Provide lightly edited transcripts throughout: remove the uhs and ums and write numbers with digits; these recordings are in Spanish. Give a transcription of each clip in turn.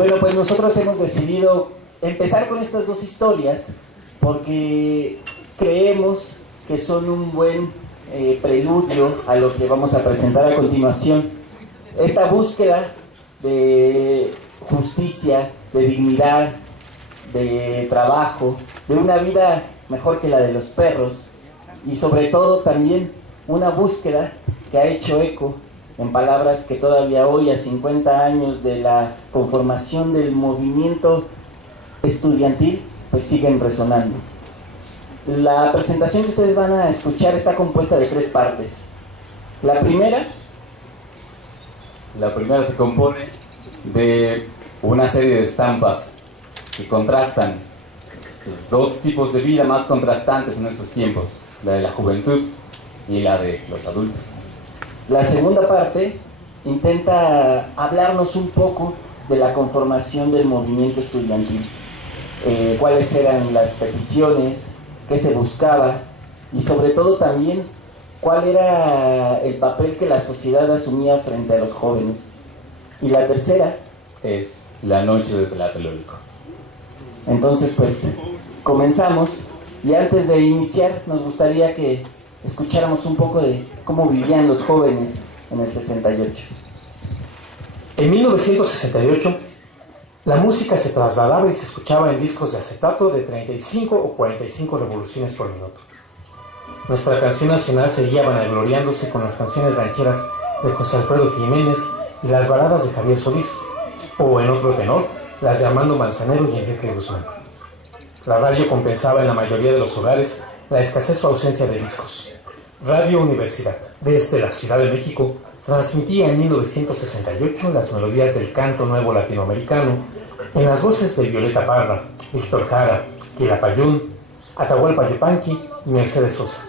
Bueno, pues nosotros hemos decidido empezar con estas dos historias porque creemos que son un buen preludio a lo que vamos a presentar a continuación. Esta búsqueda de justicia, de dignidad, de trabajo, de una vida mejor que la de los perros, y sobre todo también una búsqueda que ha hecho eco en palabras que todavía hoy, a 50 años de la conformación del movimiento estudiantil, pues siguen resonando. La presentación que ustedes van a escuchar está compuesta de 3 partes. La primera se compone de una serie de estampas que contrastan los dos tipos de vida más contrastantes en esos tiempos, la de la juventud y la de los adultos. La segunda parte intenta hablarnos un poco de la conformación del movimiento estudiantil, cuáles eran las peticiones, qué se buscaba y sobre todo también cuál era el papel que la sociedad asumía frente a los jóvenes. Y la tercera es la noche de Tlatelolco. Entonces, pues, comenzamos. Y antes de iniciar, nos gustaría que escucháramos un poco de cómo vivían los jóvenes en el 68. En 1968, la música se trasladaba y se escuchaba en discos de acetato de 35 o 45 revoluciones por minuto. Nuestra canción nacional seguía vanagloriándose con las canciones rancheras de José Alfredo Jiménez y las baladas de Javier Solís, o en otro tenor, las de Armando Manzanero y Enrique Guzmán. La radio compensaba en la mayoría de los hogares la escasez o ausencia de discos. Radio Universidad, desde la Ciudad de México, transmitía en 1968 las melodías del canto nuevo latinoamericano en las voces de Violeta Parra, Víctor Jara, Quilapayún, Atahualpa Yupanqui y Mercedes Sosa.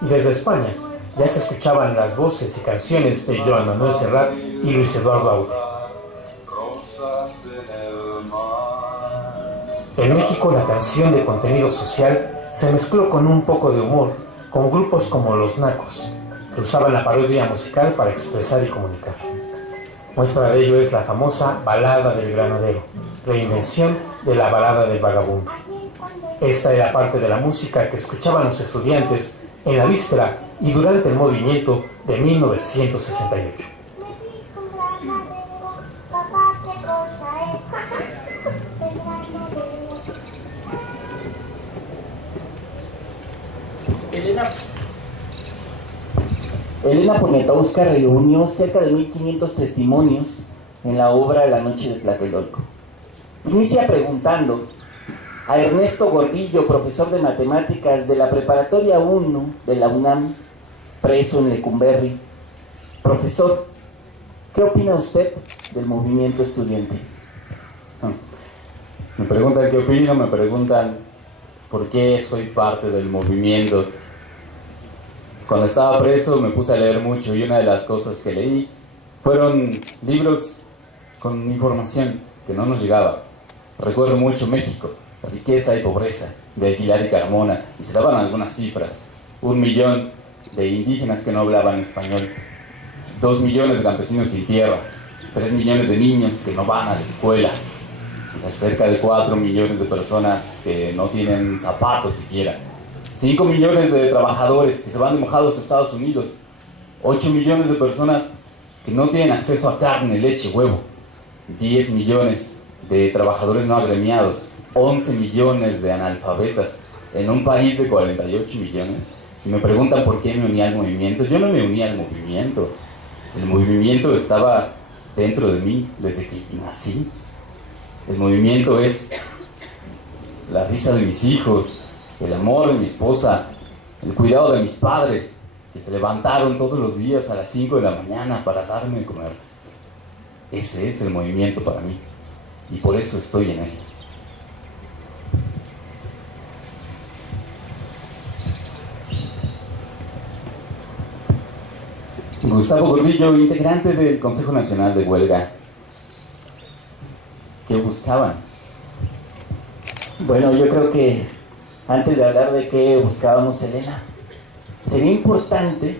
Y desde España ya se escuchaban las voces y canciones de Joan Manuel Serrat y Luis Eduardo Aute. En México la canción de contenido social se mezcló con un poco de humor, con grupos como Los Nacos, que usaban la parodia musical para expresar y comunicar. Muestra de ello es la famosa Balada del Granadero, reinvención de la Balada del Vagabundo. Esta era parte de la música que escuchaban los estudiantes en la víspera y durante el movimiento de 1968. Elena Poniatowska reunió cerca de 1500 testimonios en la obra La noche de Tlatelolco. Inicia preguntando a Ernesto Gordillo, profesor de matemáticas de la Preparatoria 1 de la UNAM, preso en Lecumberri: profesor, ¿qué opina usted del movimiento estudiantil? Me preguntan qué opino, me preguntan por qué soy parte del movimiento. Cuando estaba preso me puse a leer mucho y una de las cosas que leí fueron libros con información que no nos llegaba. Recuerdo mucho México, Riqueza y Pobreza, de Aguilar y Carmona, y se daban algunas cifras: 1 millón de indígenas que no hablaban español, 2 millones de campesinos sin tierra, 3 millones de niños que no van a la escuela, cerca de 4 millones de personas que no tienen zapatos siquiera, 5 millones de trabajadores que se van de mojados a Estados Unidos, 8 millones de personas que no tienen acceso a carne, leche, huevo, 10 millones de trabajadores no agremiados, 11 millones de analfabetas en un país de 48 millones. Y me preguntan por qué me uní al movimiento. Yo no me uní al movimiento. El movimiento estaba dentro de mí desde que nací. El movimiento es la risa de mis hijos, el amor de mi esposa, el cuidado de mis padres, que se levantaron todos los días a las 5 de la mañana para darme de comer. Ese es el movimiento para mí, y por eso estoy en él. Gustavo Gordillo, integrante del Consejo Nacional de Huelga. ¿Qué buscaban? Bueno, yo creo que antes de hablar de qué buscábamos, Elena, sería importante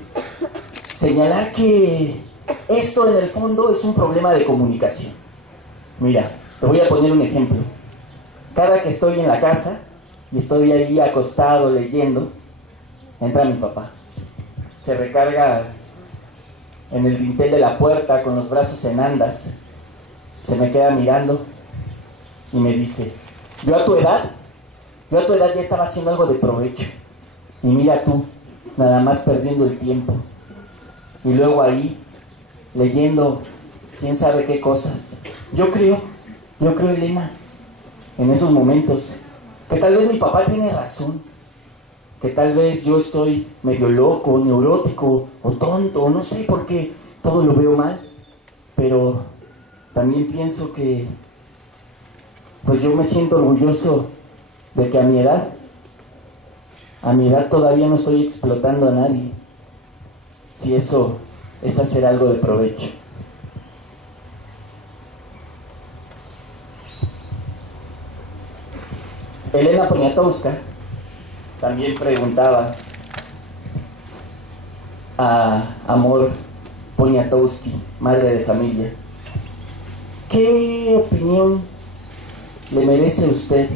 señalar que esto en el fondo es un problema de comunicación. Mira, Te voy a poner un ejemplo. Cada que estoy en la casa y estoy ahí acostado leyendo, entra mi papá. Se recarga en el dintel de la puerta con los brazos en andas. Se me queda mirando y me dice: yo a tu edad ya estaba haciendo algo de provecho. Y mira tú, nada más perdiendo el tiempo. Y luego ahí, leyendo quién sabe qué cosas. Yo creo, Elena, en esos momentos, que tal vez mi papá tiene razón, que tal vez yo estoy medio loco, neurótico, o tonto, o no sé por qué todo lo veo mal, pero también pienso que, pues yo me siento orgulloso de que a mi edad todavía no estoy explotando a nadie, si eso es hacer algo de provecho. Elena Poniatowska también preguntaba a Amor Poniatowski, madre de familia: ¿qué opinión le merece a usted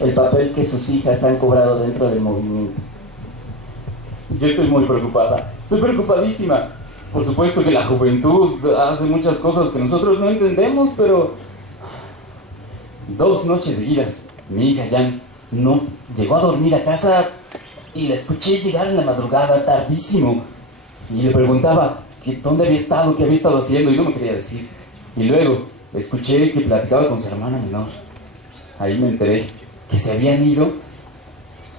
el papel que sus hijas han cobrado dentro del movimiento? Yo estoy muy preocupada, estoy preocupadísima. Por supuesto que la juventud hace muchas cosas que nosotros no entendemos, pero 2 noches seguidas mi hija Jan no llegó a dormir a casa y la escuché llegar en la madrugada tardísimo y le preguntaba que dónde había estado, qué había estado haciendo, y no me quería decir. Y luego escuché que platicaba con su hermana menor. Ahí me enteré que se habían ido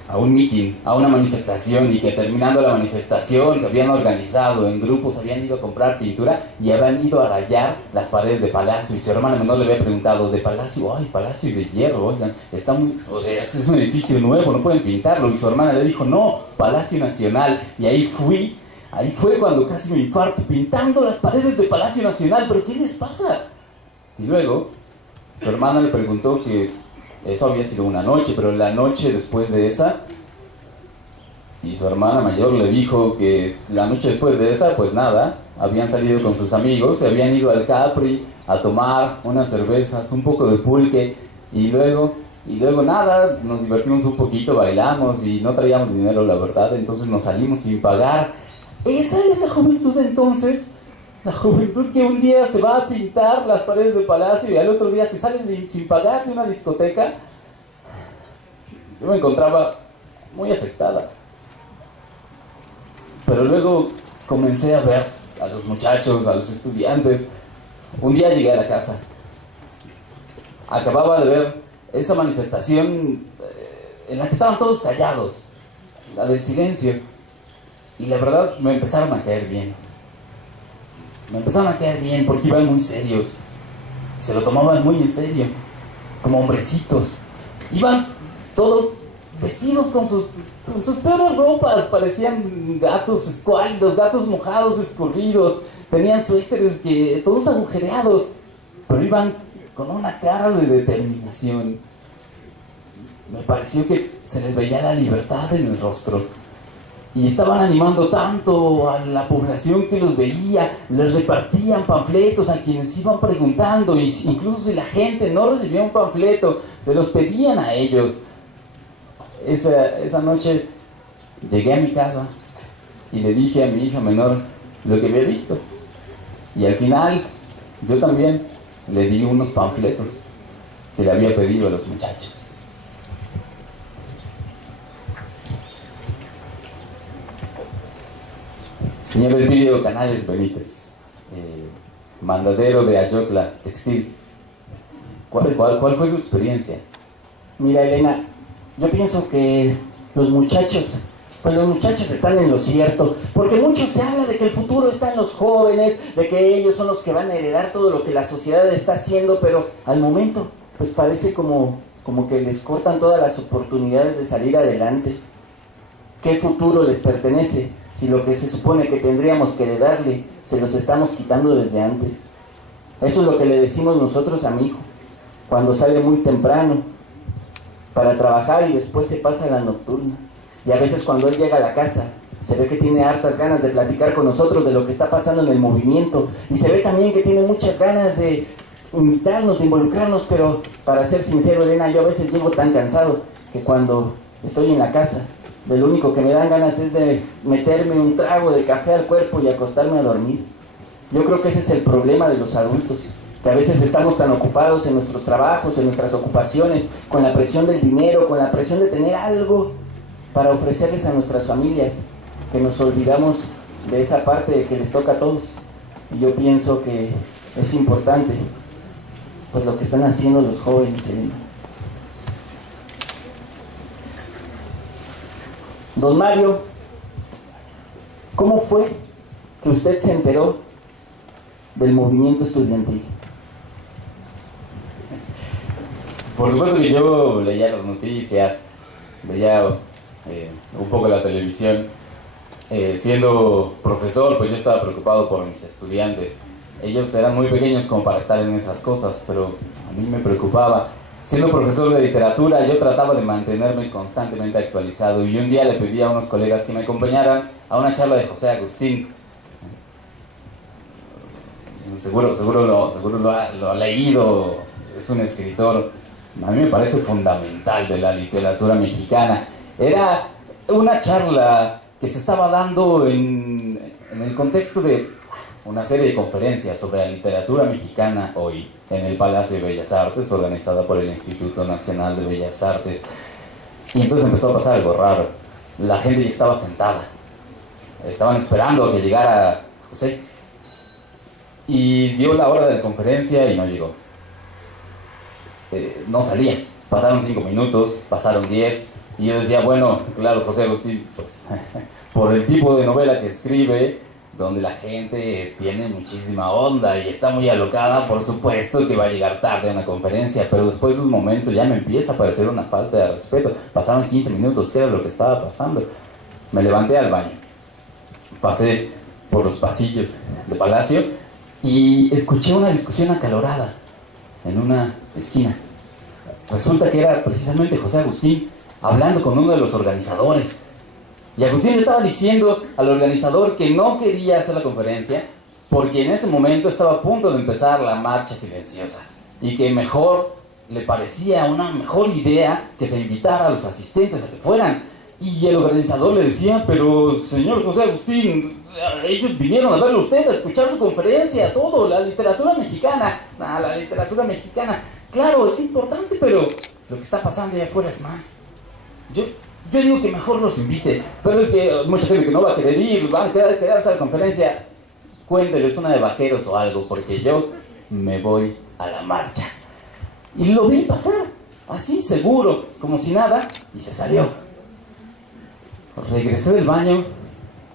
a un meeting, a una manifestación, y que terminando la manifestación se habían organizado en grupos, habían ido a comprar pintura y habían ido a rayar las paredes de Palacio. Y su hermana menor le había preguntado: ¿de Palacio? ¡Ay, Palacio de hierro! Oigan, es un edificio nuevo, no pueden pintarlo. Y su hermana le dijo: no, Palacio Nacional. Y ahí fue cuando casi me infarto, pintando las paredes de Palacio Nacional. ¿Pero qué les pasa? Y luego su hermana le preguntó que eso había sido una noche, pero la noche después de esa, y su hermana mayor le dijo que la noche después de esa, pues nada, habían salido con sus amigos, se habían ido al Capri a tomar unas cervezas, un poco de pulque, y luego nada, nos divertimos un poquito, bailamos y no traíamos dinero, la verdad, entonces nos salimos sin pagar. Esa es la juventud entonces. La juventud que un día se va a pintar las paredes del Palacio y al otro día se sale sin pagar de una discoteca. Yo me encontraba muy afectada. Pero luego comencé a ver a los muchachos, a los estudiantes. Un día llegué a la casa. Acababa de ver esa manifestación en la que estaban todos callados, la del silencio. Y la verdad me empezaron a caer bien. Me empezaron a caer bien porque iban muy serios. Se lo tomaban muy en serio, como hombrecitos. Iban todos vestidos con sus peores ropas. Parecían gatos escuálidos, gatos mojados, escurridos. Tenían suéteres todos agujereados, pero iban con una cara de determinación. Me pareció que se les veía la libertad en el rostro. Y estaban animando tanto a la población que los veía, les repartían panfletos a quienes iban preguntando, y incluso si la gente no recibía un panfleto, se los pedían a ellos. Esa noche llegué a mi casa y le dije a mi hija menor lo que había visto. Y al final yo también le di unos panfletos que le había pedido a los muchachos. Señor Elpidio Canales Benítez, mandadero de Ayotla Textil, ¿cuál fue su experiencia? Mira, Elena, yo pienso que los muchachos están en lo cierto, porque mucho se habla de que el futuro está en los jóvenes, de que ellos son los que van a heredar todo lo que la sociedad está haciendo, pero al momento pues parece como que les cortan todas las oportunidades de salir adelante. ¿Qué futuro les pertenece si lo que se supone que tendríamos que heredarle se los estamos quitando desde antes? Eso es lo que le decimos nosotros a mi hijo cuando sale muy temprano para trabajar y después se pasa a la nocturna. Y a veces cuando él llega a la casa se ve que tiene hartas ganas de platicar con nosotros de lo que está pasando en el movimiento, y se ve también que tiene muchas ganas de invitarnos, de involucrarnos, pero para ser sincero, Elena, yo a veces llego tan cansado que cuando estoy en la casa, de lo único que me dan ganas es de meterme un trago de café al cuerpo y acostarme a dormir. Yo creo que ese es el problema de los adultos, que a veces estamos tan ocupados en nuestros trabajos, en nuestras ocupaciones, con la presión del dinero, con la presión de tener algo para ofrecerles a nuestras familias, que nos olvidamos de esa parte que les toca a todos. Y yo pienso que es importante pues lo que están haciendo los jóvenes, Elena. Don Mario, ¿cómo fue que usted se enteró del movimiento estudiantil? Por supuesto que yo leía las noticias, veía un poco la televisión. Siendo profesor, pues yo estaba preocupado por mis estudiantes. Ellos eran muy pequeños como para estar en esas cosas, pero a mí me preocupaba. Siendo profesor de literatura, yo trataba de mantenerme constantemente actualizado, y un día le pedí a unos colegas que me acompañaran a una charla de José Agustín. Seguro lo ha leído, es un escritor, a mí me parece fundamental de la literatura mexicana. Era una charla que se estaba dando en el contexto de una serie de conferencias sobre la literatura mexicana hoy en el Palacio de Bellas Artes, organizada por el Instituto Nacional de Bellas Artes. Y entonces empezó a pasar algo raro. La gente ya estaba sentada, estaban esperando a que llegara José, y dio la hora de la conferencia y no llegó. No salía. Pasaron 5 minutos, pasaron 10, y yo decía, bueno, claro, José Agustín, pues por el tipo de novela que escribe, donde la gente tiene muchísima onda y está muy alocada, por supuesto que va a llegar tarde a una conferencia. Pero después de un momento ya me empieza a parecer una falta de respeto. Pasaron 15 minutos, ¿qué era lo que estaba pasando? Me levanté al baño, pasé por los pasillos de Palacio y escuché una discusión acalorada en una esquina. Resulta que era precisamente José Agustín hablando con uno de los organizadores. Y Agustín le estaba diciendo al organizador que no quería hacer la conferencia porque en ese momento estaba a punto de empezar la marcha silenciosa, y que mejor le parecía una mejor idea que se invitara a los asistentes a que fueran. Y el organizador le decía, pero señor José Agustín, ellos vinieron a verlo a usted, a escuchar su conferencia, todo, la literatura mexicana. La literatura mexicana, claro, es importante, pero lo que está pasando allá afuera es más. Yo digo que mejor los invite, pero es que mucha gente que no va a querer ir, va a quedarse a la conferencia. Cuénteles una de vaqueros o algo, porque yo me voy a la marcha. Y lo vi pasar, así seguro, como si nada, y se salió. Regresé del baño,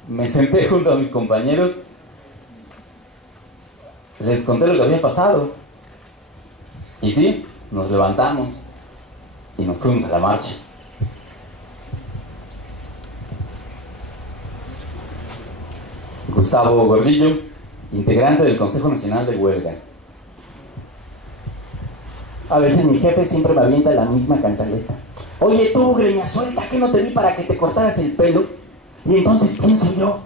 me senté junto a mis compañeros, les conté lo que había pasado. Y sí, nos levantamos y nos fuimos a la marcha. Gustavo Gordillo, integrante del Consejo Nacional de Huelga. A veces mi jefe siempre me avienta la misma cantaleta. Oye tú, greña suelta, ¿qué no te di para que te cortaras el pelo? Y entonces pienso yo,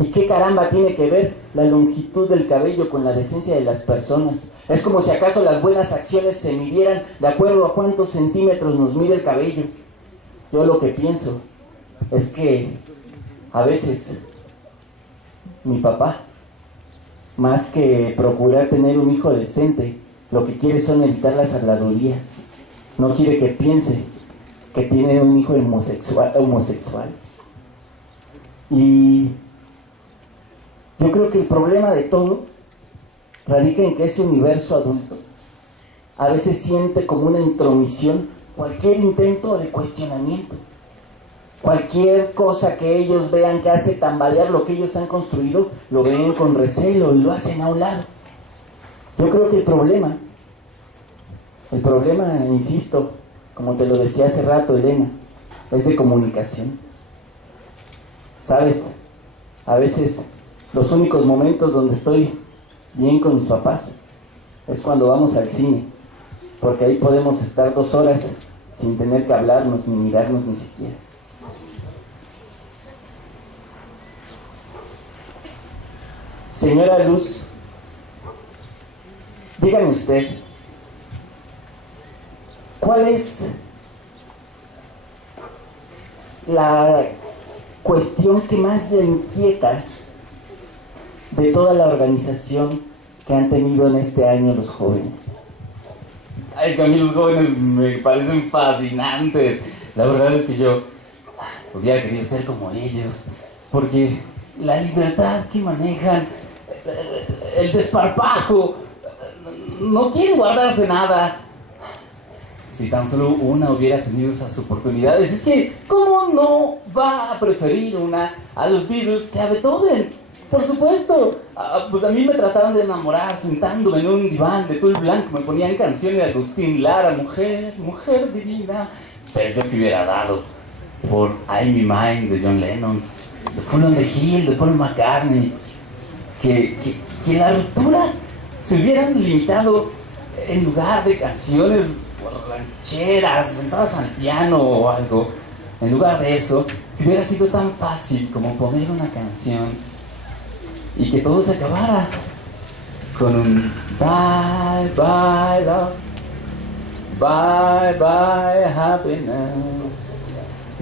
¿y qué caramba tiene que ver la longitud del cabello con la decencia de las personas? Es como si acaso las buenas acciones se midieran de acuerdo a cuántos centímetros nos mide el cabello. Yo lo que pienso es que a veces mi papá, más que procurar tener un hijo decente, lo que quiere son evitar las habladurías. No quiere que piense que tiene un hijo homosexual. Y yo creo que el problema de todo radica en que ese universo adulto a veces siente como una intromisión cualquier intento de cuestionamiento. Cualquier cosa que ellos vean que hace tambalear lo que ellos han construido, lo ven con recelo y lo hacen a un lado. Yo creo que el problema, insisto, como te lo decía hace rato, Elena, es de comunicación. ¿Sabes? A veces los únicos momentos donde estoy bien con mis papás es cuando vamos al cine, porque ahí podemos estar 2 horas sin tener que hablarnos ni mirarnos ni siquiera. Señora Luz, dígame usted, ¿cuál es la cuestión que más le inquieta de toda la organización que han tenido en este año los jóvenes? Ay, es que a mí los jóvenes me parecen fascinantes. La verdad es que yo hubiera querido ser como ellos, porque la libertad que manejan, el desparpajo, no quieren guardarse nada. Si tan solo una hubiera tenido esas oportunidades, es que ¿cómo no va a preferir una a los Beatles que a Beethoven? Por supuesto. Pues a mí me trataban de enamorar sentándome en un diván de tul blanco, me ponían canciones de Agustín Lara, mujer, mujer divina. Pero yo que hubiera dado por I'm in Mind de John Lennon, de Full on the Hill de Paul McCartney, que las rupturas se hubieran limitado en lugar de canciones rancheras sentadas al piano o algo. En lugar de eso, que hubiera sido tan fácil como poner una canción y que todo se acabara con un bye bye love, bye bye happiness,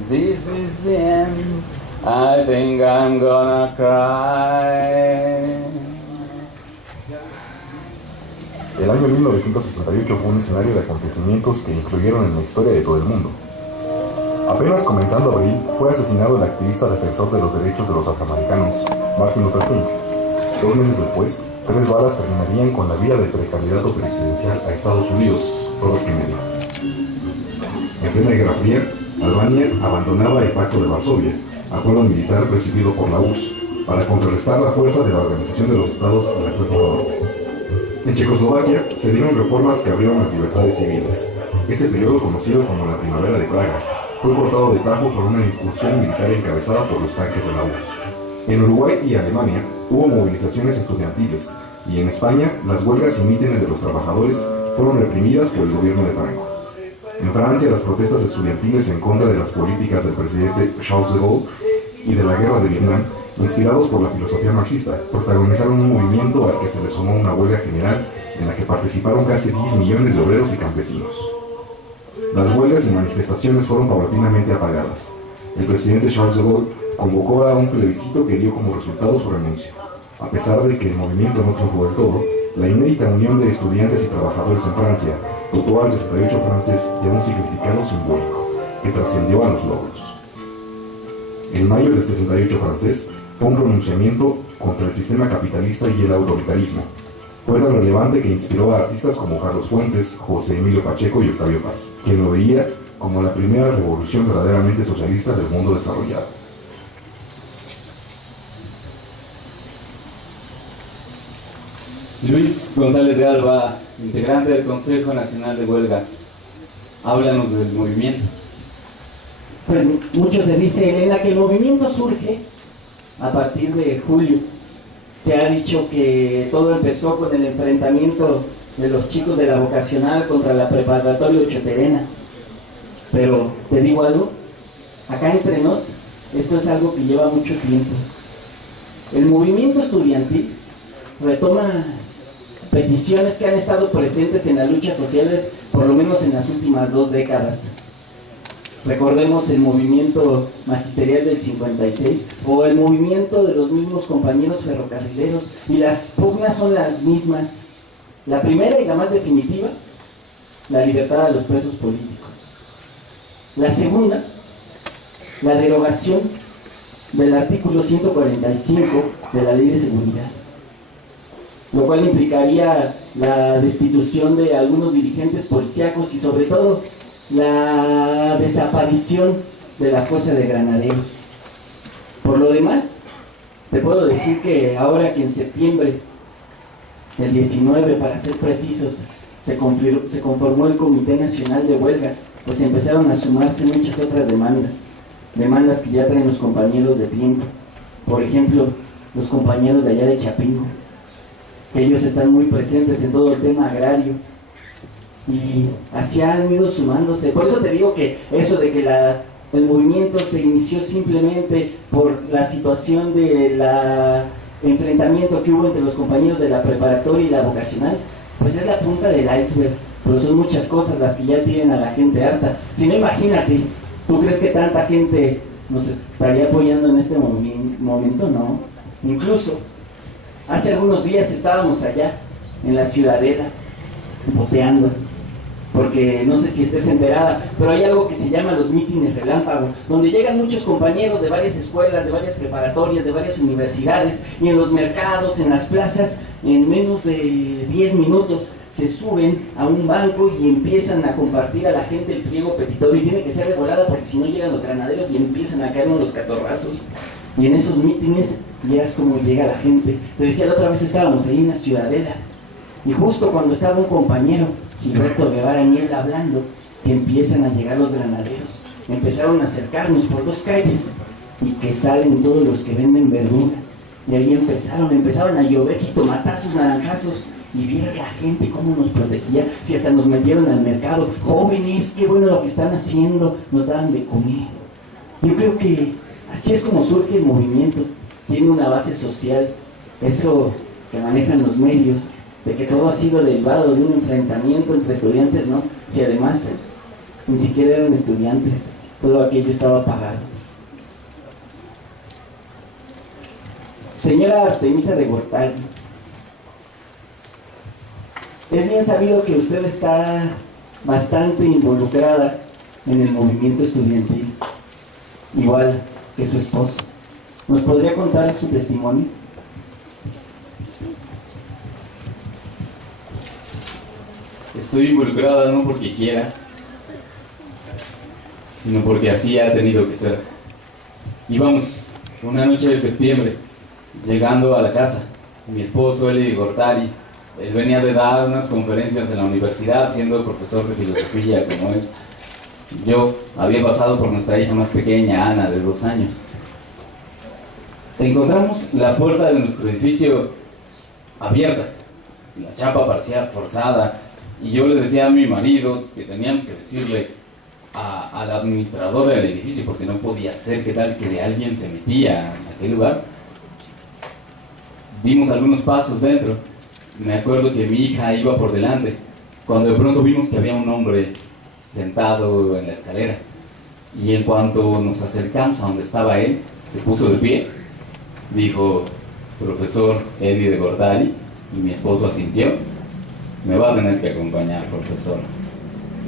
this is the end, I think I'm gonna cry. El año 1968 fue un escenario de acontecimientos que influyeron en la historia de todo el mundo. Apenas comenzando abril, fue asesinado el activista defensor de los derechos de los afroamericanos, Martin Luther King. 2 meses después, 3 balas terminarían con la vida del precandidato presidencial a Estados Unidos, Robert Kennedy. En plena Guerra Fría, Albania abandonaba el Pacto de Varsovia, acuerdo militar presidido por la URSS, para contrarrestar la fuerza de la Organización de los Estados en la Frontera Norte. En Checoslovaquia se dieron reformas que abrieron las libertades civiles. Ese periodo, conocido como la Primavera de Praga, fue cortado de tajo por una incursión militar encabezada por los tanques de la URSS. En Uruguay y Alemania hubo movilizaciones estudiantiles, y en España las huelgas y mítines de los trabajadores fueron reprimidas por el gobierno de Franco. En Francia, las protestas estudiantiles en contra de las políticas del presidente Charles de Gaulle y de la guerra de Vietnam, inspirados por la filosofía marxista, protagonizaron un movimiento al que se le sumó una huelga general en la que participaron casi 10 millones de obreros y campesinos. Las huelgas y manifestaciones fueron paulatinamente apagadas. El presidente Charles de Gaulle convocó a un plebiscito que dio como resultado su renuncia. A pesar de que el movimiento no triunfó del todo, la inédita unión de estudiantes y trabajadores en Francia dotó al 68 francés de un significado simbólico que trascendió a los logros. En mayo del 68 francés fue un pronunciamiento contra el sistema capitalista y el autoritarismo. Fue tan relevante que inspiró a artistas como Carlos Fuentes, José Emilio Pacheco y Octavio Paz, quien lo veía como la primera revolución verdaderamente socialista del mundo desarrollado. Luis González de Alba, integrante del Consejo Nacional de Huelga, háblanos del movimiento. Pues mucho se dice, Elena, que el movimiento surge a partir de julio. Se ha dicho que todo empezó con el enfrentamiento de los chicos de la vocacional contra la preparatoria Ochoterena. Pero te digo algo, acá entre nos, esto es algo que lleva mucho tiempo. El movimiento estudiantil retoma peticiones que han estado presentes en las luchas sociales por lo menos en las últimas 2 décadas. Recordemos el movimiento magisterial del 56 o el movimiento de los mismos compañeros ferrocarrileros, y las pugnas son las mismas. La primera y la más definitiva, la libertad a los presos políticos. La segunda, la derogación del artículo 145 de la Ley de Seguridad, lo cual implicaría la destitución de algunos dirigentes policíacos y sobre todo la desaparición de la Fuerza de Granaderos. Por lo demás, te puedo decir que ahora que en septiembre del 19, para ser precisos, se conformó el Comité Nacional de Huelga, pues empezaron a sumarse muchas otras demandas que ya traen los compañeros de tiempo. Por ejemplo, los compañeros de allá de Chapingo, que ellos están muy presentes en todo el tema agrario, y así han ido sumándose. Por eso te digo que eso de que el movimiento se inició simplemente por la situación de enfrentamiento que hubo entre los compañeros de la preparatoria y la vocacional, pues es la punta del iceberg, pero son muchas cosas las que ya tienen a la gente harta. Si no, imagínate, ¿tú crees que tanta gente nos estaría apoyando en este momento? No. Incluso, hace algunos días estábamos allá, en la Ciudadela, boteando, porque no sé si estés enterada, pero hay algo que se llama los mítines relámpago, donde llegan muchos compañeros de varias escuelas, de varias preparatorias, de varias universidades, y en los mercados, en las plazas, en menos de 10 minutos se suben a un banco y empiezan a compartir a la gente el pliego petitorio, y tiene que ser de volada porque si no llegan los granaderos y empiezan a caer los catorrazos. Y en esos mítines llegas como llega la gente. Te decía, la otra vez estábamos ahí en la Ciudadela, y justo cuando estaba un compañero, Gilberto Guevara Niebla, hablando, que empiezan a llegar los granaderos. Empezaron a acercarnos por 2 calles y que salen todos los que venden verduras. Y ahí empezaban a llover jitomatazos, naranjazos, y vieron la gente cómo nos protegía. Si hasta nos metieron al mercado, jóvenes, qué bueno lo que están haciendo, nos daban de comer. Yo creo que así es como surge el movimiento. Tiene una base social, eso que manejan los medios, de que todo ha sido derivado de un enfrentamiento entre estudiantes, ¿no? Si además ni siquiera eran estudiantes, todo aquello estaba pagado. Señora Artemisa de Gortari, es bien sabido que usted está bastante involucrada en el movimiento estudiantil, igual que su esposo. ¿Nos podría contar su testimonio? Estoy involucrada no porque quiera, sino porque así ha tenido que ser. Íbamos una noche de septiembre, llegando a la casa, mi esposo, Eli de Gortari, él venía de dar unas conferencias en la universidad, siendo profesor de filosofía como es. Yo había pasado por nuestra hija más pequeña, Ana, de 2 años. Encontramos la puerta de nuestro edificio abierta, la chapa parecía forzada, y yo le decía a mi marido que teníamos que decirle al administrador del edificio, porque no podía ser que tal que alguien se metía en aquel lugar. Dimos algunos pasos dentro. Me acuerdo que mi hija iba por delante, cuando de pronto vimos que había un hombre sentado en la escalera, y en cuanto nos acercamos a donde estaba él, se puso de pie, dijo: profesor Eli de Gortari, y mi esposo asintió. Me va a tener que acompañar, profesor.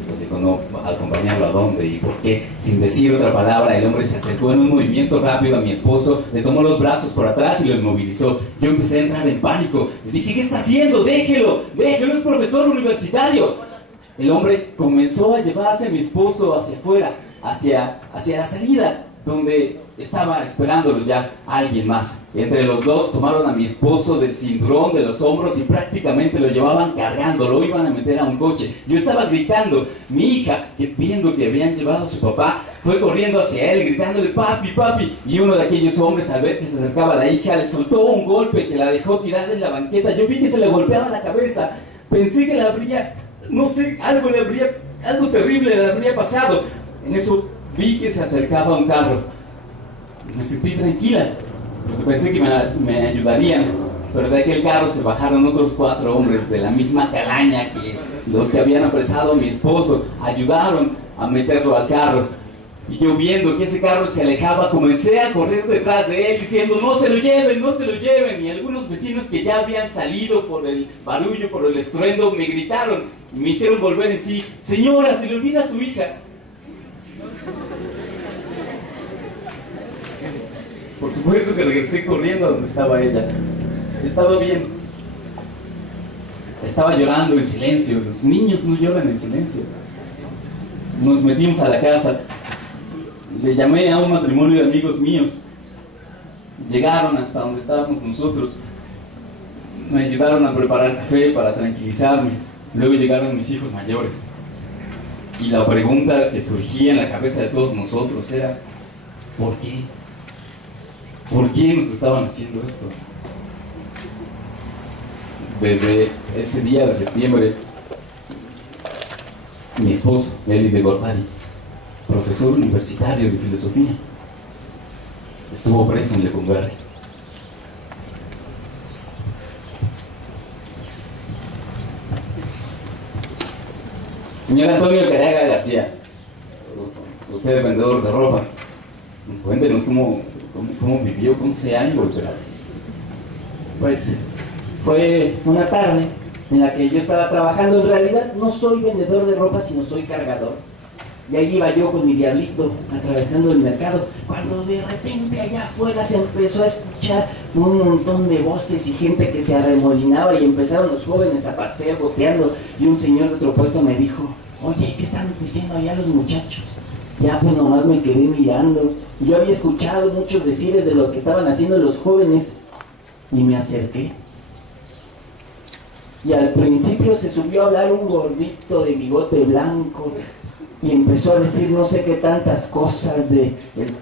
Pues dijo: no, ¿acompañarlo a dónde y por qué? Sin decir otra palabra, el hombre se acercó en un movimiento rápido a mi esposo, le tomó los brazos por atrás y lo inmovilizó. Yo empecé a entrar en pánico. Le dije: ¿qué está haciendo? Déjelo, es profesor universitario. El hombre comenzó a llevarse a mi esposo hacia afuera, hacia la salida, donde estaba esperándolo ya alguien más. Entre los dos tomaron a mi esposo del cinturón, de los hombros, y prácticamente lo llevaban cargando, lo iban a meter a un coche. Yo estaba gritando. Mi hija, que viendo que habían llevado a su papá, fue corriendo hacia él, gritándole: papi, papi. Y uno de aquellos hombres, al ver que se acercaba a la hija, le soltó un golpe que la dejó tirada en la banqueta. Yo vi que se le golpeaba la cabeza. Pensé que le habría, no sé, algo terrible le habría pasado. En eso vi que se acercaba un carro. Me sentí tranquila, porque pensé que me ayudarían, pero de aquel carro se bajaron otros 4 hombres de la misma calaña que los que habían apresado a mi esposo. Ayudaron a meterlo al carro, y yo, viendo que ese carro se alejaba, comencé a correr detrás de él diciendo: no se lo lleven, no se lo lleven. Y algunos vecinos que ya habían salido por el barullo, por el estruendo, me gritaron y me hicieron volver en sí: señora, se le olvida a su hija. Por supuesto que regresé corriendo a donde estaba ella. Estaba bien. Estaba llorando en silencio. Los niños no lloran en silencio. Nos metimos a la casa. Le llamé a un matrimonio de amigos míos. Llegaron hasta donde estábamos nosotros. Me ayudaron a preparar café para tranquilizarme. Luego llegaron mis hijos mayores. Y la pregunta que surgía en la cabeza de todos nosotros era: ¿por qué? ¿Por qué nos estaban haciendo esto? Desde ese día de septiembre, mi esposo, Eli de Gortari, profesor universitario de filosofía, estuvo preso en Lecumberri. Señor Antonio Cariaga García, usted es vendedor de ropa. Cuéntenos cómo vivió con ese año, ¿verdad? Pues fue una tarde en la que yo estaba trabajando. En realidad no soy vendedor de ropa, sino soy cargador. Y ahí iba yo con mi diablito atravesando el mercado, cuando de repente allá afuera se empezó a escuchar un montón de voces y gente que se arremolinaba, y empezaron los jóvenes a pasear boteando, y un señor de otro puesto me dijo: oye, ¿qué están diciendo allá los muchachos? Ya pues nomás me quedé mirando. Yo había escuchado muchos decires de lo que estaban haciendo los jóvenes y me acerqué. Y al principio se subió a hablar un gordito de bigote blanco y empezó a decir no sé qué tantas cosas del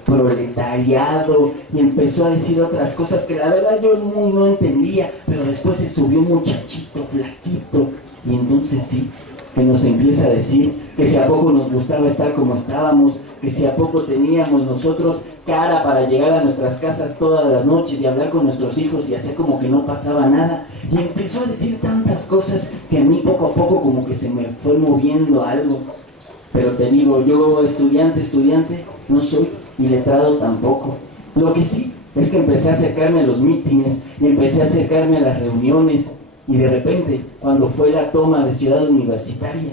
proletariado, y empezó a decir otras cosas que la verdad yo no entendía. Pero después se subió un muchachito flaquito, y entonces sí, que nos empieza a decir que si a poco nos gustaba estar como estábamos, que si a poco teníamos nosotros cara para llegar a nuestras casas todas las noches y hablar con nuestros hijos y hacer como que no pasaba nada. Y empezó a decir tantas cosas que a mí poco a poco como que se me fue moviendo algo. Pero te digo, yo estudiante, no soy, y letrado tampoco. Lo que sí es que empecé a acercarme a los mítines y empecé a acercarme a las reuniones. Y de repente, cuando fue la toma de Ciudad Universitaria,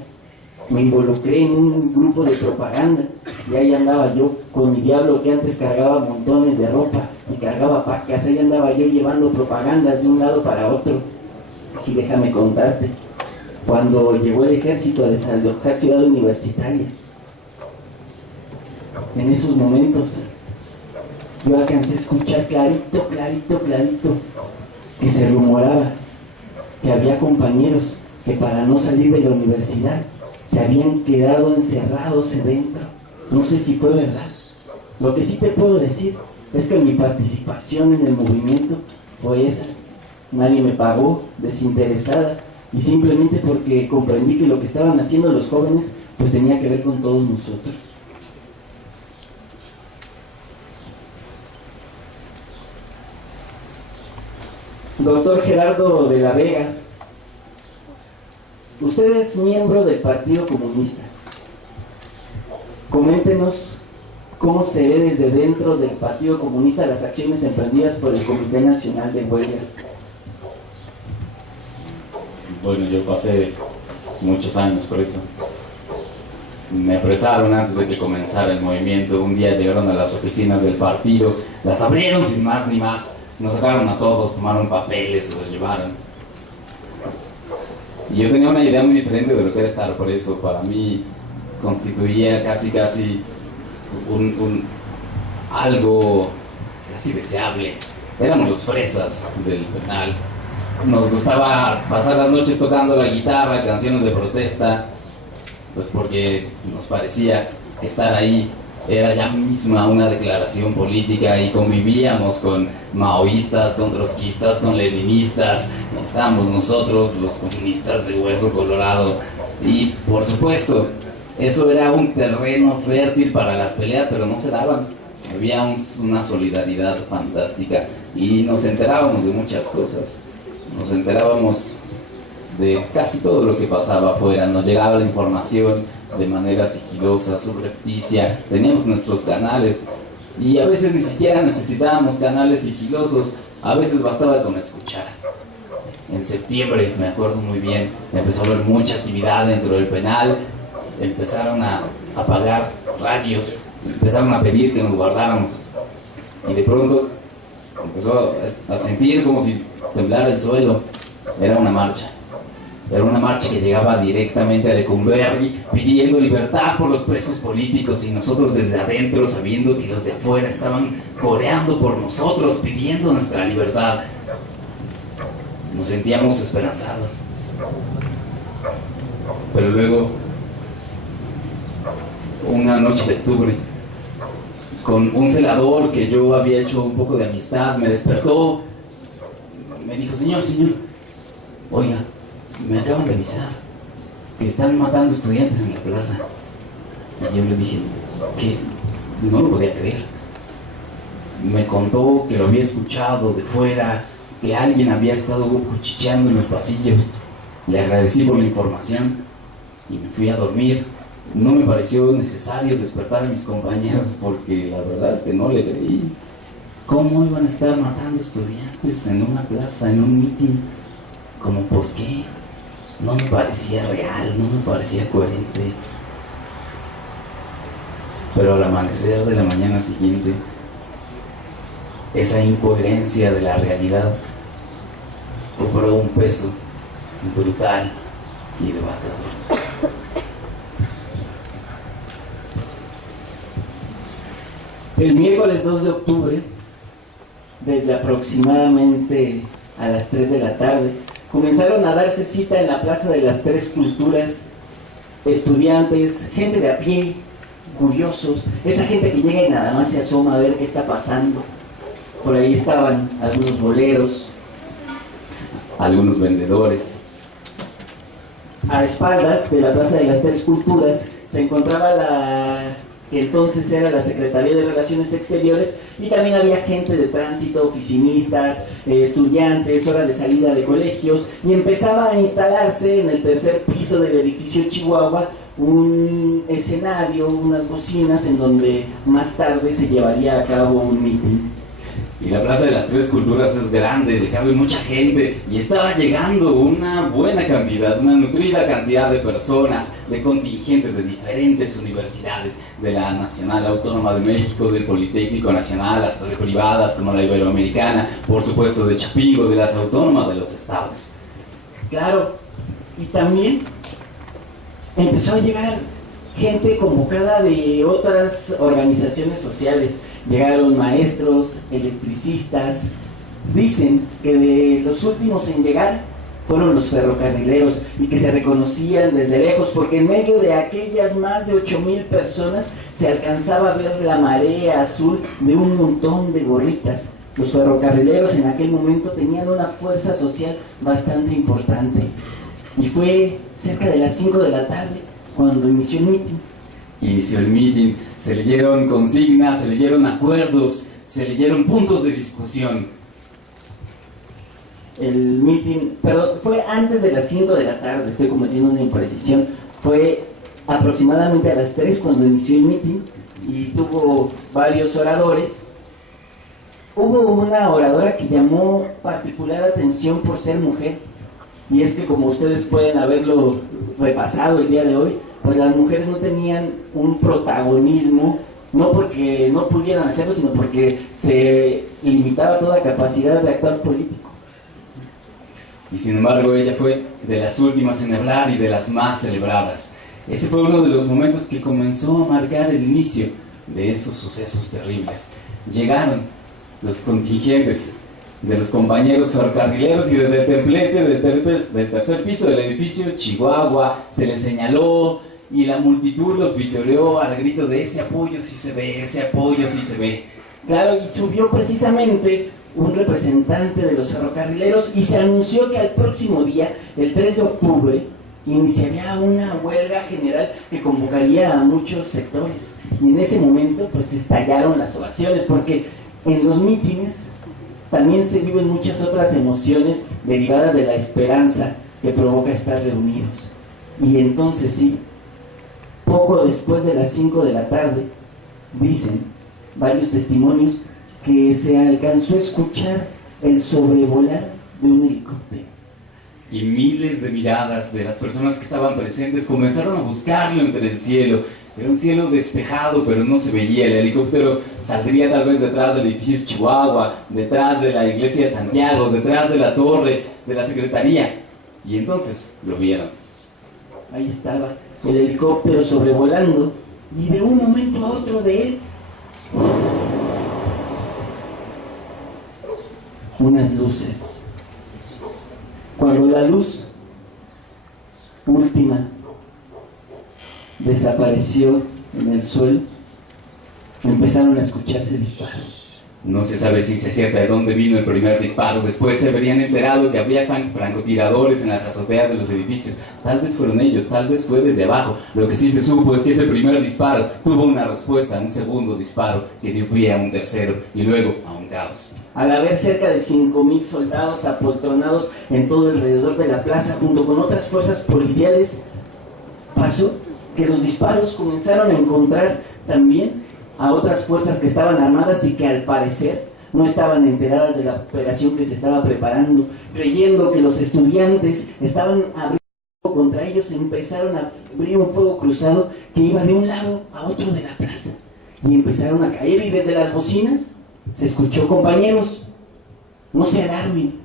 me involucré en un grupo de propaganda, y ahí andaba yo con mi diablo que antes cargaba montones de ropa y cargaba pacas. Ahí andaba yo llevando propagandas de un lado para otro. Sí, déjame contarte, cuando llegó el ejército a desalojar Ciudad Universitaria, en esos momentos yo alcancé a escuchar clarito que se rumoraba que había compañeros que para no salir de la universidad se habían quedado encerrados dentro. No sé si fue verdad. Lo que sí te puedo decir es que mi participación en el movimiento fue esa. Nadie me pagó, desinteresada, y simplemente porque comprendí que lo que estaban haciendo los jóvenes pues tenía que ver con todos nosotros. Doctor Gerardo de la Vega, usted es miembro del Partido Comunista. Coméntenos cómo se ve desde dentro del Partido Comunista las acciones emprendidas por el Comité Nacional de Huelga. Bueno, yo pasé muchos años preso. Me apresaron antes de que comenzara el movimiento. Un día llegaron a las oficinas del partido, las abrieron sin más ni más, nos sacaron a todos, tomaron papeles, se los llevaron. Y yo tenía una idea muy diferente de lo que era estar preso. Para mí constituía casi algo casi deseable. Éramos los fresas del penal. Nos gustaba pasar las noches tocando la guitarra, canciones de protesta, pues porque nos parecía que estar ahí era ya misma una declaración política, y convivíamos con maoístas, con trotskistas, con leninistas. Estábamos nosotros, los comunistas de hueso colorado, y por supuesto eso era un terreno fértil para las peleas, pero no se daban. Había una solidaridad fantástica y nos enterábamos de muchas cosas. Nos enterábamos de casi todo lo que pasaba afuera. Nos llegaba la información de manera sigilosa, subrepticia. Teníamos nuestros canales, y a veces ni siquiera necesitábamos canales sigilosos. A veces bastaba con escuchar. En septiembre, me acuerdo muy bien, empezó a haber mucha actividad dentro del penal. Empezaron a apagar radios, empezaron a pedir que nos guardáramos, y de pronto empezó a sentir como si temblara el suelo. Era una marcha que llegaba directamente a Lecumberri, pidiendo libertad por los presos políticos, y nosotros desde adentro, sabiendo que los de afuera estaban coreando por nosotros, pidiendo nuestra libertad, nos sentíamos esperanzados. Pero luego, una noche de octubre, con un celador que yo había hecho un poco de amistad, me despertó, me dijo: señor, oiga, me acaban de avisar que están matando estudiantes en la plaza. Y yo le dije que no lo podía creer. Me contó que lo había escuchado de fuera, que alguien había estado cuchicheando en los pasillos. Le agradecí por la información, y me fui a dormir. No me pareció necesario despertar a mis compañeros porque la verdad es que no le creí. ¿Cómo iban a estar matando estudiantes en una plaza, en un mitin? ¿Cómo por qué? No me parecía real, no me parecía coherente. Pero al amanecer de la mañana siguiente, esa incoherencia de la realidad cobró un peso brutal y devastador. El miércoles 2 de octubre, desde aproximadamente a las 3 de la tarde, comenzaron a darse cita en la Plaza de las Tres Culturas estudiantes, gente de a pie, curiosos, esa gente que llega y nada más se asoma a ver qué está pasando. Por ahí estaban algunos boleros, Algunos vendedores. A espaldas de la Plaza de las Tres Culturas se encontraba la que entonces era la Secretaría de Relaciones Exteriores, y también había gente de tránsito, oficinistas, estudiantes, hora de salida de colegios, y empezaba a instalarse en el tercer piso del edificio Chihuahua un escenario, unas bocinas en donde más tarde se llevaría a cabo un mitin. Y la Plaza de las Tres Culturas es grande, le cabe mucha gente, y estaba llegando una buena cantidad, una nutrida cantidad de personas, de contingentes de diferentes universidades, de la Nacional Autónoma de México, del Politécnico Nacional, hasta de privadas como la Iberoamericana, por supuesto de Chapingo, de las autónomas de los estados. Claro, y también empezó a llegar gente convocada de otras organizaciones sociales. Llegaron maestros, electricistas. Dicen que de los últimos en llegar fueron los ferrocarrileros, y que se reconocían desde lejos porque en medio de aquellas más de 8,000 personas se alcanzaba a ver la marea azul de un montón de gorritas. Los ferrocarrileros en aquel momento tenían una fuerza social bastante importante, y fue cerca de las 5 de la tarde cuando inició el mitin. Inició el mitin, se leyeron consignas, se leyeron acuerdos, se leyeron puntos de discusión. El mitin, perdón, fue antes de las 5 de la tarde, estoy cometiendo una imprecisión. Fue aproximadamente a las 3 cuando inició el mitin, y tuvo varios oradores. Hubo una oradora que llamó particular atención por ser mujer, y es que, como ustedes pueden haberlo repasado el día de hoy, pues las mujeres no tenían un protagonismo, no porque no pudieran hacerlo, sino porque se limitaba toda capacidad de actuar político. Y sin embargo ella fue de las últimas en hablar y de las más celebradas. Ese fue uno de los momentos que comenzó a marcar el inicio de esos sucesos terribles. Llegaron los contingentes de los compañeros ferrocarrileros, y desde el templete del tercer piso del edificio Chihuahua se les señaló, y la multitud los vitoreó al grito de ese apoyo sí se ve, ese apoyo sí se ve. Claro, y subió precisamente un representante de los ferrocarrileros y se anunció que al próximo día, el 3 de octubre, iniciaría una huelga general que convocaría a muchos sectores. Y en ese momento pues estallaron las ovaciones, porque en los mítines también se viven muchas otras emociones derivadas de la esperanza que provoca estar reunidos. Y entonces sí, poco después de las 5 de la tarde, dicen varios testimonios que se alcanzó a escuchar el sobrevolar de un helicóptero. Y miles de miradas de las personas que estaban presentes comenzaron a buscarlo entre el cielo. Era un cielo despejado, pero no se veía. El helicóptero saldría tal vez detrás del edificio Chihuahua, detrás de la iglesia de Santiago, detrás de la torre de la Secretaría. Y entonces lo vieron. Ahí estaba el helicóptero sobrevolando, y de un momento a otro de él, unas luces. Cuando la luz última desapareció en el suelo, empezaron a escucharse disparos. No se sabe si se cierta de dónde vino el primer disparo. Después se habrían enterado que había francotiradores en las azoteas de los edificios. Tal vez fueron ellos, tal vez fue desde abajo. Lo que sí se supo es que ese primer disparo tuvo una respuesta, un segundo disparo que dio pie a un tercero y luego a un caos. Al haber cerca de 5,000 soldados apoltronados en todo alrededor de la plaza, junto con otras fuerzas policiales, pasó que los disparos comenzaron a encontrar también a otras fuerzas que estaban armadas y que al parecer no estaban enteradas de la operación que se estaba preparando, creyendo que los estudiantes estaban abriendo contra ellos. Empezaron a abrir un fuego cruzado que iba de un lado a otro de la plaza y empezaron a caer, y desde las bocinas se escuchó: compañeros, no se alarmen,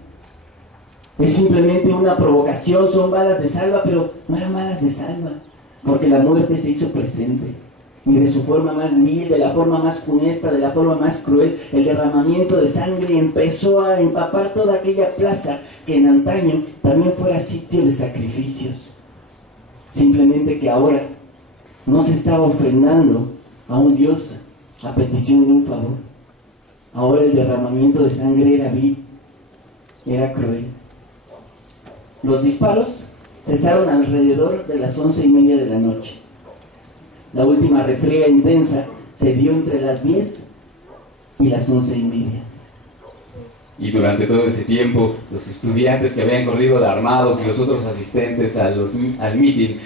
es simplemente una provocación, son balas de salva. Pero no eran balas de salva, porque la muerte se hizo presente, y de su forma más vil, de la forma más funesta, de la forma más cruel. El derramamiento de sangre empezó a empapar toda aquella plaza que en antaño también fuera sitio de sacrificios. Simplemente que ahora no se estaba ofrendando a un Dios a petición de un favor. Ahora el derramamiento de sangre era vil, era cruel. Los disparos cesaron alrededor de las 11:30 de la noche. La última refriega intensa se dio entre las 10 y las 11:30. Y durante todo ese tiempo, los estudiantes que habían corrido de armados y los otros asistentes al meeting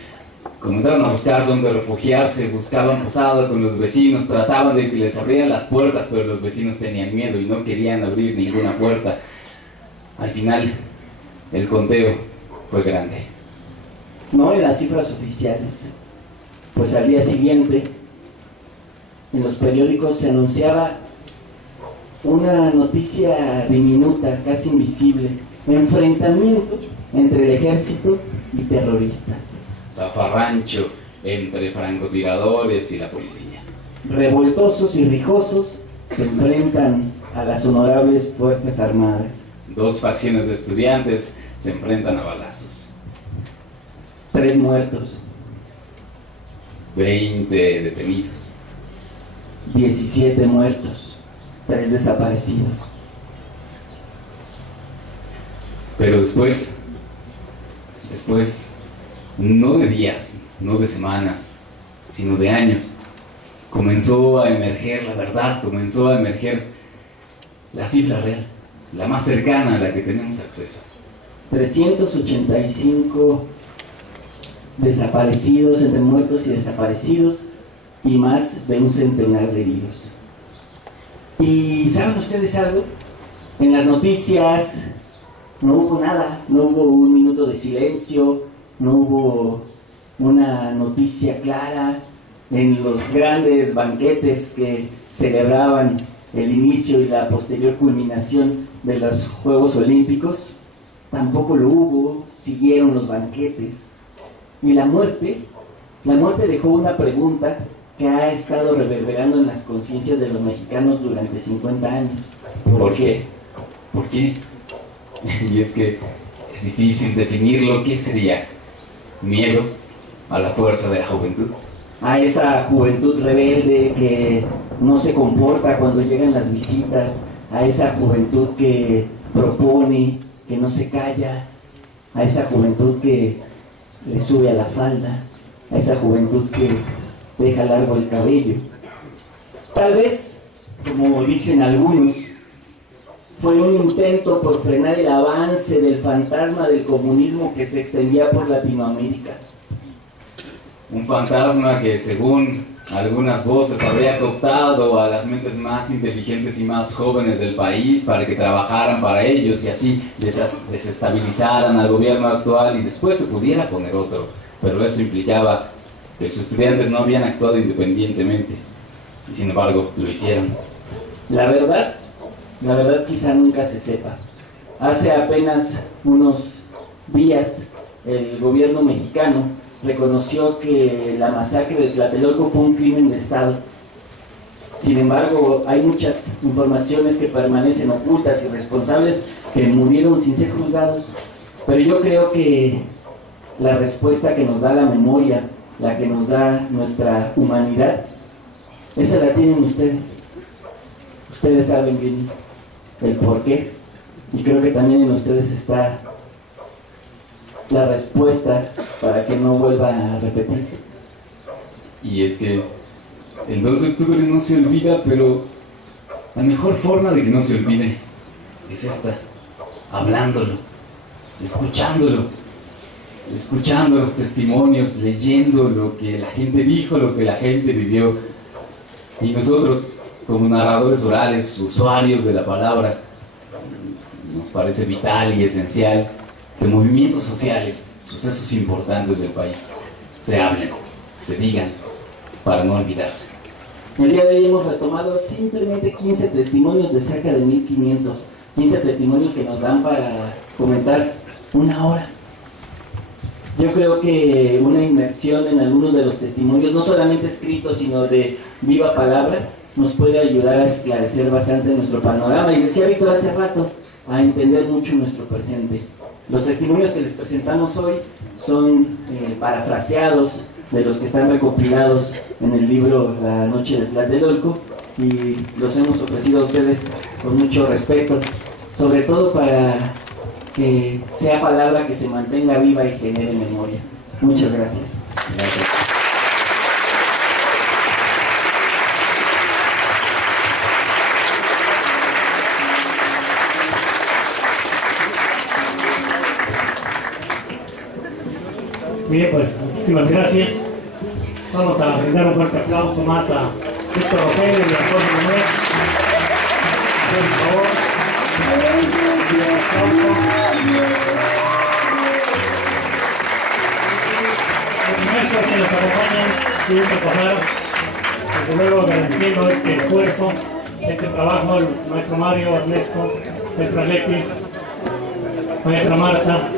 comenzaron a buscar dónde refugiarse, buscaban posada con los vecinos, trataban de que les abrieran las puertas, pero los vecinos tenían miedo y no querían abrir ninguna puerta. Al final, el conteo fue grande. No en las cifras oficiales, pues al día siguiente en los periódicos se anunciaba una noticia diminuta, casi invisible: enfrentamiento entre el ejército y terroristas. Zafarrancho entre francotiradores y la policía. Revoltosos y rijosos se enfrentan a las honorables Fuerzas Armadas. Dos facciones de estudiantes se enfrentan a balazos. 3 muertos, 20 detenidos. 17 muertos, 3 desaparecidos. Pero después, no de días, no de semanas, sino de años, comenzó a emerger la verdad, comenzó a emerger la cifra real, la más cercana a la que tenemos acceso. 385 desaparecidos, entre muertos y desaparecidos, y más de un centenar de heridos. ¿Y saben ustedes algo? En las noticias no hubo nada, no hubo un minuto de silencio, no hubo una noticia clara. En los grandes banquetes que celebraban el inicio y la posterior culminación de los Juegos Olímpicos, tampoco lo hubo. Siguieron los banquetes. Y la muerte dejó una pregunta que ha estado reverberando en las conciencias de los mexicanos durante 50 años. ¿Por qué? ¿Por qué? Y es que es difícil definirlo. ¿Qué sería? ¿Miedo a la fuerza de la juventud? A esa juventud rebelde que no se comporta cuando llegan las visitas, a esa juventud que propone, que no se calla, a esa juventud que le sube a la falda, a esa juventud que deja largo el cabello. Tal vez, como dicen algunos, fue un intento por frenar el avance del fantasma del comunismo que se extendía por Latinoamérica. Un fantasma que, según algunas voces, habría cooptado a las mentes más inteligentes y más jóvenes del país para que trabajaran para ellos y así desestabilizaran al gobierno actual y después se pudiera poner otro. Pero eso implicaba que sus estudiantes no habían actuado independientemente y sin embargo lo hicieron. La verdad quizá nunca se sepa. Hace apenas unos días el gobierno mexicano reconoció que la masacre de Tlatelolco fue un crimen de Estado. Sin embargo, hay muchas informaciones que permanecen ocultas y responsables que murieron sin ser juzgados. Pero yo creo que la respuesta que nos da la memoria, la que nos da nuestra humanidad, esa la tienen ustedes. Ustedes saben bien el porqué, y creo que también en ustedes está la respuesta para que no vuelva a repetirse. Y es que el 2 de octubre no se olvida, pero la mejor forma de que no se olvide es esta: hablándolo, escuchándolo. escuchando los testimonios, leyendo lo que la gente dijo, lo que la gente vivió. Y nosotros, como narradores orales, usuarios de la palabra, nos parece vital y esencial que movimientos sociales, sucesos importantes del país, se hablen, se digan, para no olvidarse. El día de hoy hemos retomado simplemente 15 testimonios de cerca de 1500. 15 testimonios que nos dan para comentar una hora. Yo creo que una inmersión en algunos de los testimonios, no solamente escritos, sino de viva palabra, nos puede ayudar a esclarecer bastante nuestro panorama. Y decía Víctor hace rato, a entender mucho nuestro presente. Los testimonios que les presentamos hoy son parafraseados de los que están recopilados en el libro La Noche de Tlatelolco, y los hemos ofrecido a ustedes con mucho respeto, sobre todo para que sea palabra que se mantenga viva y genere memoria. Muchas gracias. Gracias. Bien, pues muchísimas gracias. Vamos a brindar un fuerte aplauso más a Víctor Rogelio y a Jorge Manuel. Por favor. Los maestros que nos acompañan, Luis Alcázar, desde luego agradeciendo este esfuerzo, este trabajo, el maestro Mario, Ernesto, maestra Leti, maestra Marta,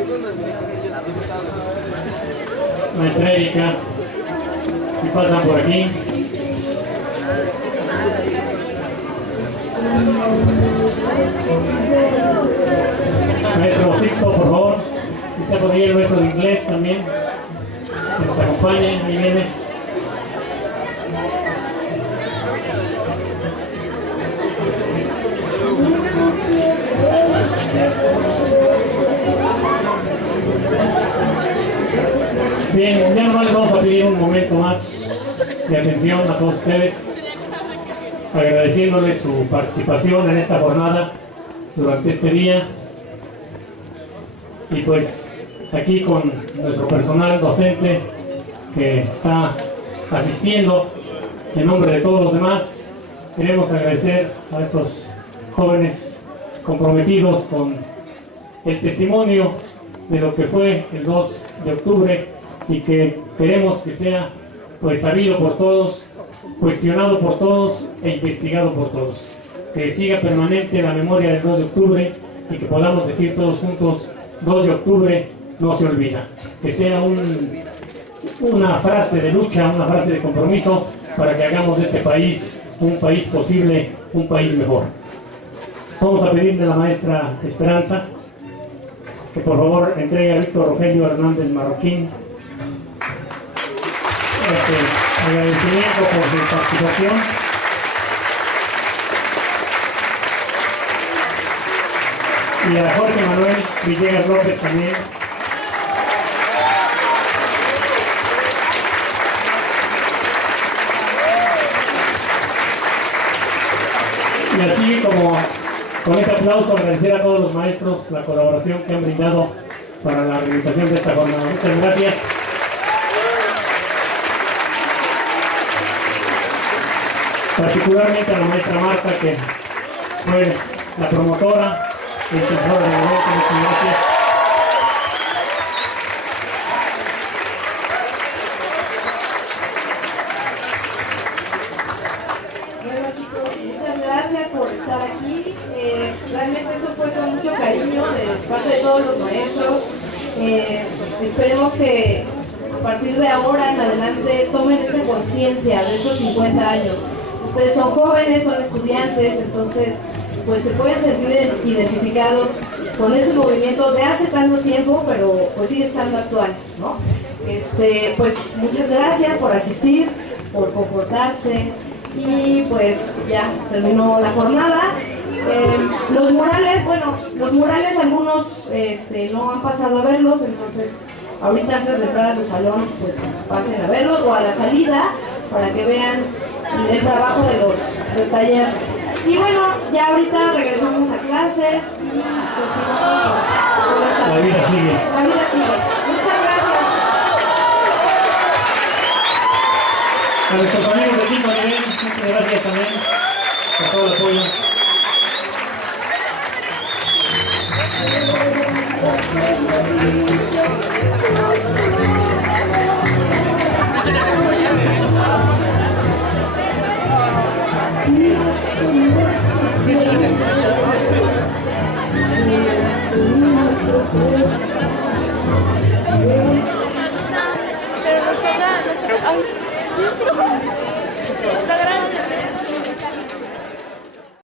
maestra Erika, si pasan por aquí. Maestro Sixto, por favor, si está por ahí el maestro de inglés también, que nos acompañe, ahí viene. Bien, ya nomás les vamos a pedir un momento más de atención a todos ustedes, agradeciéndoles su participación en esta jornada durante este día. Y pues aquí con nuestro personal docente que está asistiendo en nombre de todos los demás, queremos agradecer a estos jóvenes comprometidos con el testimonio de lo que fue el 2 de octubre y que queremos que sea pues sabido por todos, cuestionado por todos e investigado por todos, que siga permanente la memoria del 2 de octubre y que podamos decir todos juntos: 2 de octubre no se olvida, que sea una frase de lucha, una frase de compromiso para que hagamos de este país un país posible, un país mejor. Vamos a pedirle a la maestra Esperanza que por favor entregue a Víctor Rogelio Hernández Marroquín este agradecimiento por su participación. Y a Jorge Manuel Villegas López también. Y así como con ese aplauso agradecer a todos los maestros la colaboración que han brindado para la realización de esta jornada. Muchas gracias. Particularmente a la maestra Marta, que fue la promotora, el impulsora del evento. Muchas gracias. Bueno chicos, muchas gracias por estar aquí. Realmente esto fue con mucho cariño de parte de todos los maestros. Esperemos que a partir de ahora en adelante tomen esta conciencia de estos 50 años. Ustedes son jóvenes, son estudiantes, entonces pues se pueden sentir identificados con ese movimiento de hace tanto tiempo, pero pues sigue estando actual, ¿no? Pues muchas gracias por asistir, por comportarse, y pues ya terminó la jornada. Los murales, bueno, los murales algunos no han pasado a verlos, entonces ahorita antes de entrar a su salón pues pasen a verlos, o a la salida para que vean el trabajo del taller. Y bueno, ya ahorita regresamos a clases y continuamos con esa... La vida sigue. La vida sigue. Muchas gracias. A nuestros amigos de Quinto Nivel, muchas gracias también por todo el apoyo. Pero nos toca, ay, está grande.